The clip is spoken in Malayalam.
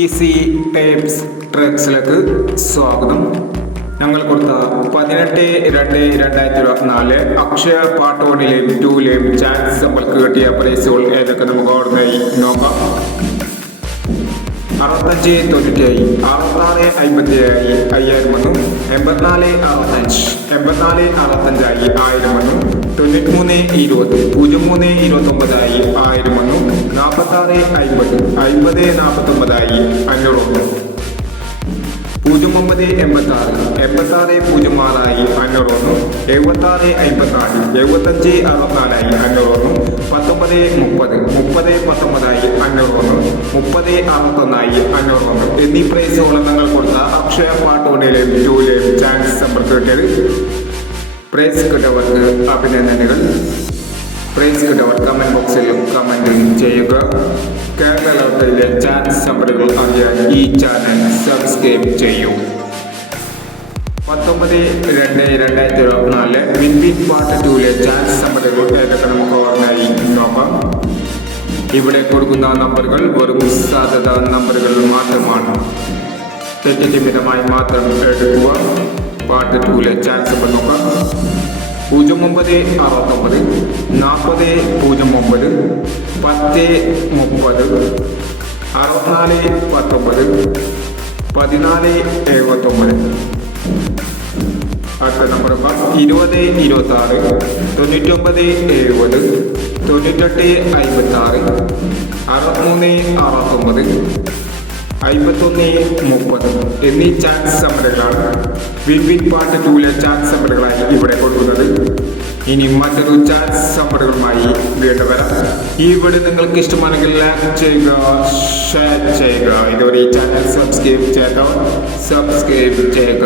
ഈസി ടൈപ്സ് ട്രിക്സിലേക്ക് സ്വാഗതം. ഞങ്ങൾ കൊടുത്ത 18/2/2024 അക്ഷയ പാർട്ട് 1ലെയും 2ലെയും ചാൻസ് നമ്മൾക്ക് കിട്ടിയ പ്രൈസുകൾ ഏതൊക്കെ നമുക്ക് ഓർമ്മയായി നോക്കാം. 65/97 66/57 5000 വന്നു. 84/65 84/65 1000 വന്നു. 93/20 03/29 1000 വന്നു. 46/50 50/49 500 വന്നു. 09/86 86/06 500 വന്നു. 76/54 75/64 500 വന്നു. 19/30 30/19 500 വന്നു. 30/61 500 വന്നു എന്നീ പ്രൈസുകൾ നിങ്ങൾ കൊടുത്ത അക്ഷയ പാർട്ട് 1ലെയും 2ലെയും ചാൻസ് നമ്പർക്ക് കിട്ടിയത്. പ്രൈസ് കിട്ടവർക്ക് അഭിനന്ദനങ്ങൾ. പ്രൈസ് കിട്ടവർ കമന്റ് ബോക്സിൽ കമന്റ് ചെയ്യുക. കേരള ലോട്ടറിയിലെ ചാൻസ് നമ്പറുകൾ അറിയാൻ ഈ ചാനൽ സബ്സ്ക്രൈബ് ചെയ്യൂ. 19/2/2024 വിൻവിൻ പാർട്ട് 2ലെ ചാൻസ് നമ്പറുകൾ ഏതൊക്കെ നമുക്ക് ഓർമ്മയായി നോക്കാം. ഇവിടെ കൊടുക്കുന്ന നമ്പറുകൾ വെറും സാധ്യത നമ്പറുകൾ മാത്രമാണ്. തെറ്റിന്റെ മിതമായി മാത്രം എടുക്കുക. പാർട്ട് 2ലെ ചാൻസ് നമ്പർ നോക്കാം. 09/69 40/09 10/30 64/19 14/79. അടുത്ത നമ്പർ 20/26 99/70 98/56 63/69 51/30 എന്നീ ചാൻസ് നമ്പറുകളാണ് വിൻവിൻ പാർട്ട് 2ലെ ചാൻസ് നമ്പറുകളായി ഇവിടെ കൊടുക്കുന്നത്. ഇനി മറ്റൊരു ചാൻസ് നമ്പറുകളുമായി വീണ്ടും വരാം. ഈ വീഡിയോ നിങ്ങൾക്ക് ഇഷ്ടമാണെങ്കിൽ ലൈക്ക് ചെയ്യുക, ഷെയർ ചെയ്യുക. ഇതുവരെ ഈ ചാനൽ സബ്സ്ക്രൈബ് ചെയ്യുക.